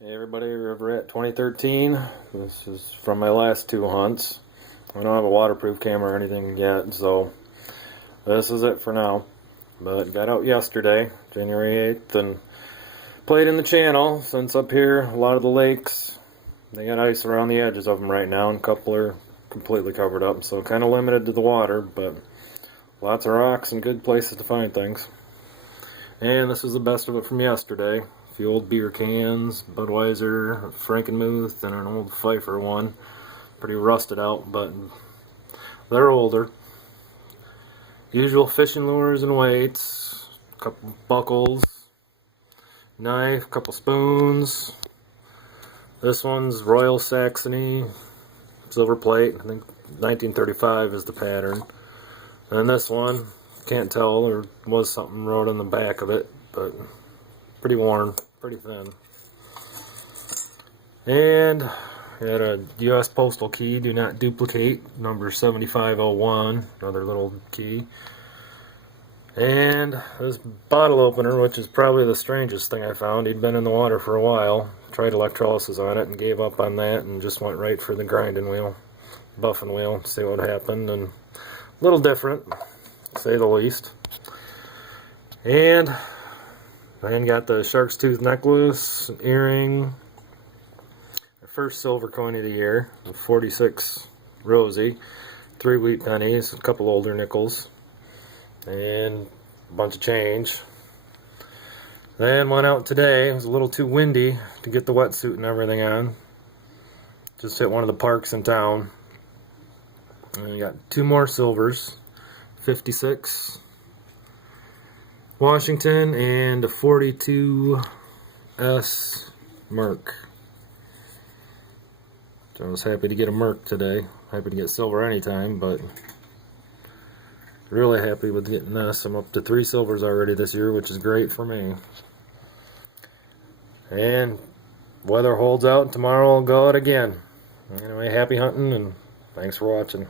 Hey everybody, Riverrat2013. This is from my last two hunts. I don't have a waterproof camera or anything yet, so this is it for now. But got out yesterday, January 8th, and played in the channel. Since up here, a lot of the lakes, they got ice around the edges of them right now, and a couple are completely covered up, so kind of limited to the water, but lots of rocks and good places to find things. And this is the best of it from yesterday. A few old beer cans, Budweiser, Frankenmuth, and an old Pfeiffer one. Pretty rusted out, but they're older. Usual fishing lures and weights, a couple buckles, knife, couple spoons. This one's Royal Saxony, silver plate. I think 1935 is the pattern. And this one, can't tell, there was something wrote on the back of it, but pretty worn, pretty thin. And we had a U.S. postal key, do not duplicate, number 7501, another little key. And this bottle opener, which is probably the strangest thing I found. He'd been in the water for a while, tried electrolysis on it and gave up on that and just went right for the grinding wheel, buffing wheel, to see what happened. And a little different, to say the least. And then got the shark's tooth necklace, an earring, the first silver coin of the year, a 46 rosy, 3 wheat pennies, a couple older nickels, and a bunch of change. Then went out today. It was a little too windy to get the wetsuit and everything on. Just hit one of the parks in town. And we got 2 more silvers, 56 Washington and a 42 S Merc. So I was happy to get a Merc today. Happy to get silver anytime, but really happy with getting this. I'm up to 3 silvers already this year, which is great for me. And weather holds out, and tomorrow I'll go out again. Anyway, happy hunting, and thanks for watching.